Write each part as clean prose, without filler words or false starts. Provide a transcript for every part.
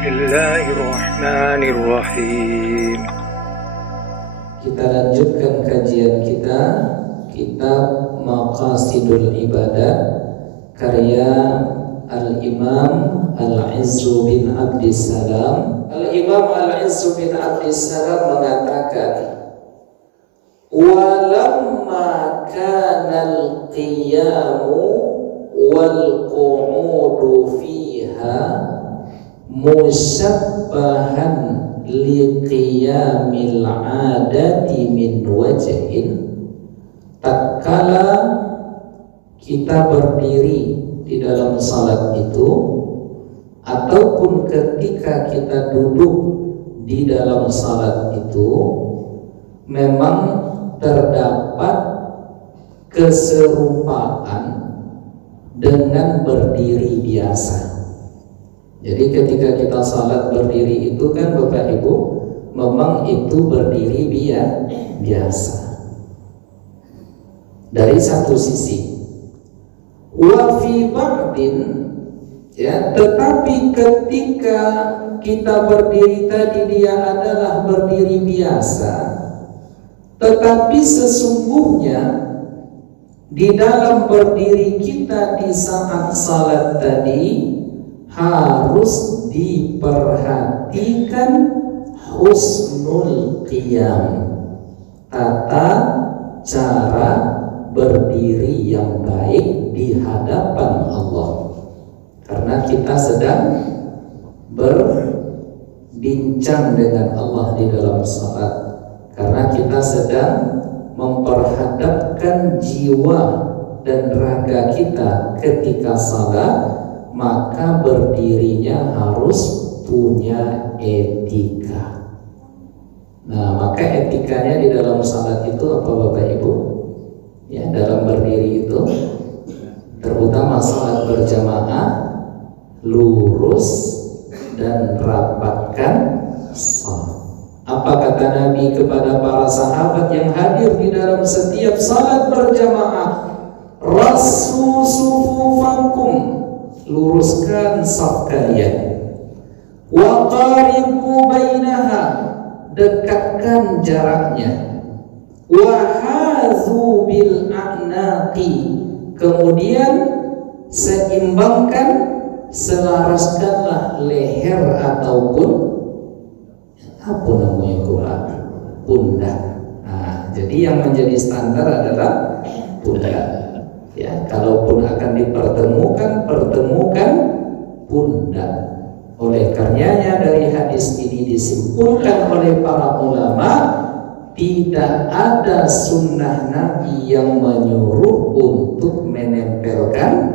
Bismillahirrahmanirrahim. Kita lanjutkan kajian kita kitab Maqasidul Ibadah karya Al-Imam Al-Izzu bin Abdissalam. Al-Imam Al-Izzu bin Abdissalam mengatakan, walamma kana al-qiyamu wal qu'udu fiha musabbahan liqiyamil adati min wajhin. Tatkala kita berdiri di dalam salat itu ataupun ketika kita duduk di dalam salat itu memang terdapat keserupaan dengan berdiri biasa. Jadi ketika kita salat berdiri itu kan Bapak Ibu, memang itu berdiri biasa. Dari satu sisi. Wa fi ba'din, ya, tetapi ketika kita berdiri tadi dia adalah berdiri biasa, tetapi sesungguhnya di dalam berdiri kita di saat salat tadi harus diperhatikan husnul qiyam, tata cara berdiri yang baik di hadapan Allah. Karena kita sedang berbincang dengan Allah di dalam salat, karena kita sedang memperhadapkan jiwa dan raga kita ketika salat, maka berdirinya harus punya etika. Nah, maka etikanya di dalam salat itu apa Bapak Ibu? Ya, dalam berdiri itu terutama salat berjamaah, lurus dan rapatkan salat. Apa kata Nabi kepada para sahabat yang hadir di dalam setiap salat berjamaah? Rassu sufufakum, luruskan saf kalian. Wa qaribu bainaha, dekatkan jaraknya. Wa hazu bil a'naqi, kemudian seimbangkan, selaraskanlah leher ataupun apa namanya Quran, pundak. Nah, jadi yang menjadi standar adalah pundak. Ya, kalaupun akan dipertemukan, pertemukan pundak. Oleh karenanya dari hadis ini disimpulkan oleh para ulama, tidak ada sunnah Nabi yang menyuruh untuk menempelkan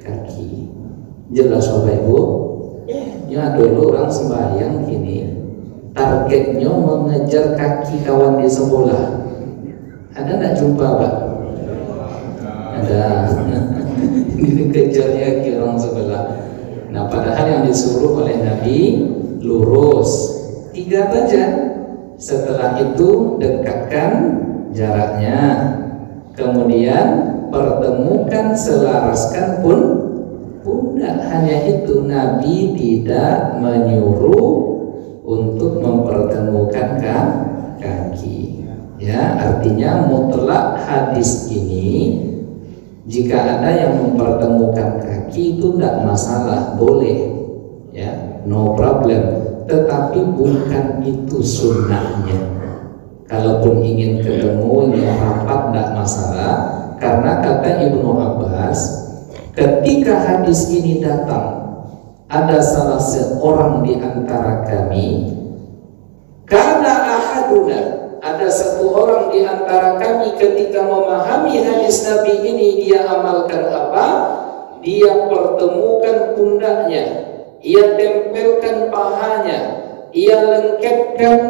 kaki. Jelas Bapak Ibu? Ya, dulu orang sembahyang gini, targetnya mengejar kaki kawan di sebelah. Ada nggak jumpa Pak? Ada. Ini kejarnya ke orang sebelah. Nah, padahal yang disuruh oleh Nabi lurus 3 saja. Setelah itu dekatkan jaraknya, kemudian pertemukan, selaraskan pundak. Hanya itu, Nabi tidak menyuruh untuk mempertemukan kaki. Ya, artinya mutlak hadis ini, jika ada yang mempertemukan kaki itu tidak masalah, boleh, ya, no problem. Tetapi bukan itu sunnahnya. Kalaupun ingin ketemu, ingin rapat, tidak masalah. Karena kata Ibnu Abbas, ketika hadis ini datang, ada salah seorang di antara kami, karena ahaduna, ada satu orang di antara kami ketika memahami hadis Nabi ini, dia amalkan apa? Dia pertemukan pundaknya, ia tempelkan pahanya, ia lengketkan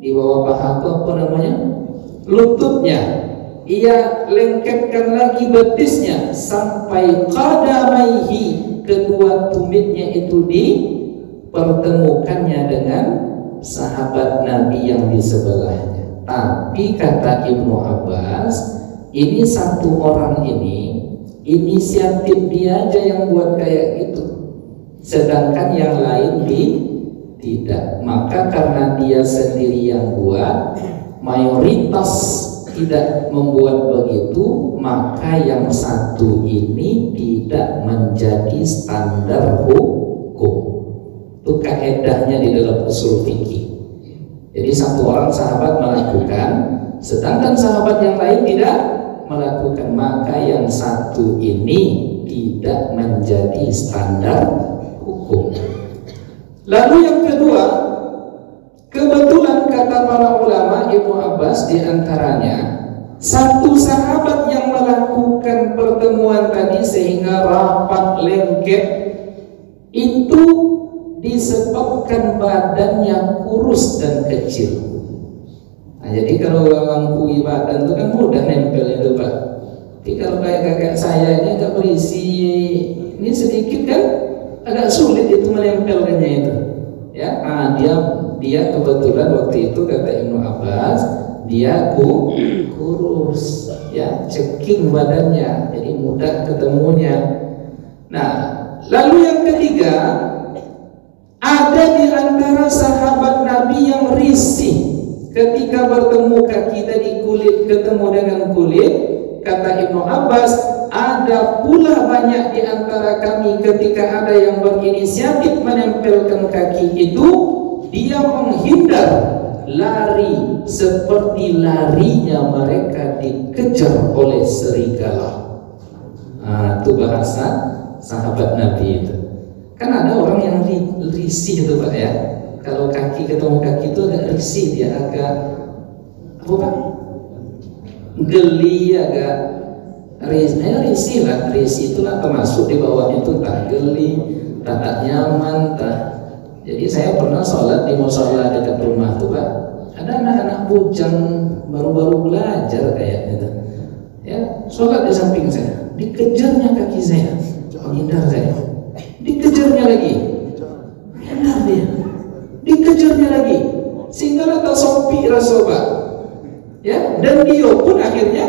di bawah paha itu apa namanya? Lututnya, ia lengketkan lagi betisnya sampai qadamaihi, kedua tumitnya itu dipertemukannya dengan sahabat Nabi yang di sebelahnya. Tapi kata Ibnu Abbas, ini satu orang ini inisiatif dia aja yang buat kayak gitu. sedangkan yang lain tidak. Maka karena dia sendiri yang buat, mayoritas tidak membuat begitu, maka yang satu ini tidak menjadi standar hukum. Itu kaedahnya di dalam usul fikih. Jadi satu orang sahabat melakukan, sedangkan sahabat yang lain tidak melakukan, maka yang satu ini tidak menjadi standar hukum. Lalu yang kedua, kebetulan kata para ulama, Ibnu Abbas diantaranya satu sahabat yang melakukan pertemuan tadi sehingga rapat lengket itu disebabkan badannya kurus dan kecil. Nah, jadi kalau orang kui badan itu kan mudah nempel itu Pak. Tapi kalau kayak kakak saya ini agak berisi, ini sedikit kan agak sulit itu menempelkannya itu. Ya, dia kebetulan waktu itu kata Ibnu Abbas dia kurus, ya ceking badannya, jadi mudah ketemunya. Nah, lalu yang ketiga, ada di antara sahabat Nabi yang risih ketika bertemu kaki tadi kulit ketemu dengan kulit. Kata Ibnu Abbas, ada pula banyak di antara kami ketika ada yang berinisiatif menempelkan kaki itu, dia menghindar, lari seperti larinya mereka dikejar oleh serigala. Itu bahasa sahabat Nabi itu. Kan ada orang yang risih itu Pak ya. Kalau kaki ketemu kaki itu agak risih, dia agak apa Pak? Geli, agak risih lah. Risih itulah termasuk di bawah itu, tak geli, tak nyaman, tak. Jadi saya pernah sholat di musola dekat rumah tuh Pak. Ada anak-anak bujang baru-baru belajar kayaknya tuh. Ya, sholat di samping saya, dikejarnya kaki saya, menghindar saya. Dikejarnya lagi, menghindar dia. Dikejarnya lagi, sehingga rata sopi rasoba. Ya, dan dia pun akhirnya,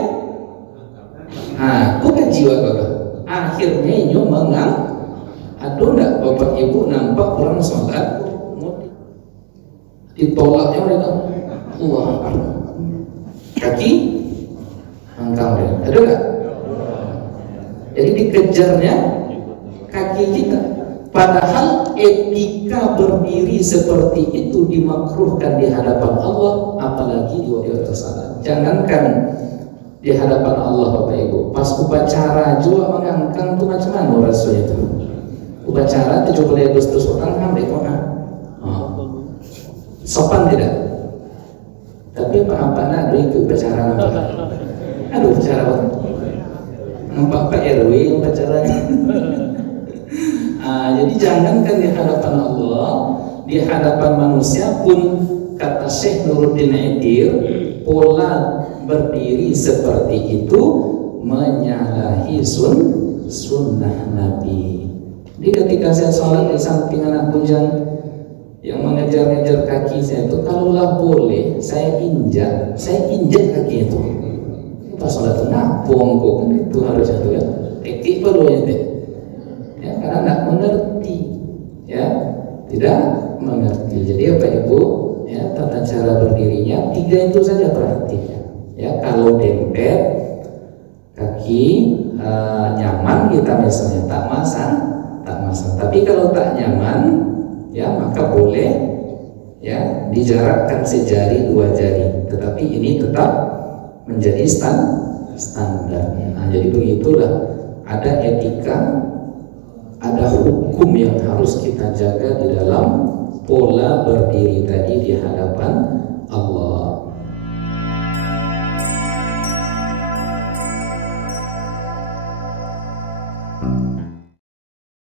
bukan jiwa Bapak. Akhirnya ini mengang. Aduh, enggak Bapak Ibu nampak orang sholat ditolaknya mereka, wah, kaki angkang dia, ada enggak? Jadi dikejarnya kaki kita. Padahal etika berdiri seperti itu dimakruhkan di hadapan Allah, apalagi di atas sana. Jangankan di hadapan Allah Bapak Ibu, pas upacara juga mengangkang itu macam mana Rasul itu? Upacara 17 Agustus orang kan mereka sopan tidak? Tapi apa ada itu upacara apa? Aduh upacara apa? Nampak Pak RW upacaranya. Jadi jangankan di hadapan Allah, di hadapan manusia pun kata Syekh Nuruddin Idir, pola berdiri seperti itu menyalahi sunnah Nabi. Jadi ketika saya sholat di samping anak bujang yang mengejar-ngejar kaki saya itu, kalaulah boleh saya injak kaki itu. Pas sholat itu napung kok, kan itu harusnya tuh ya, teknik baru ya deh. Ya, karena nggak mengerti, ya tidak mengerti. Jadi Bapak Ibu, ya tata cara berdirinya 3 itu saja perhatikan. Ya, kalau dempet kaki nyaman kita misalnya tak masalah. Tapi kalau tak nyaman, ya maka boleh ya dijarakkan sejari 2 jari. Tetapi ini tetap menjadi standarnya. Jadi begitulah, ada etika, ada hukum yang harus kita jaga di dalam pola berdiri tadi di hadapan Allah.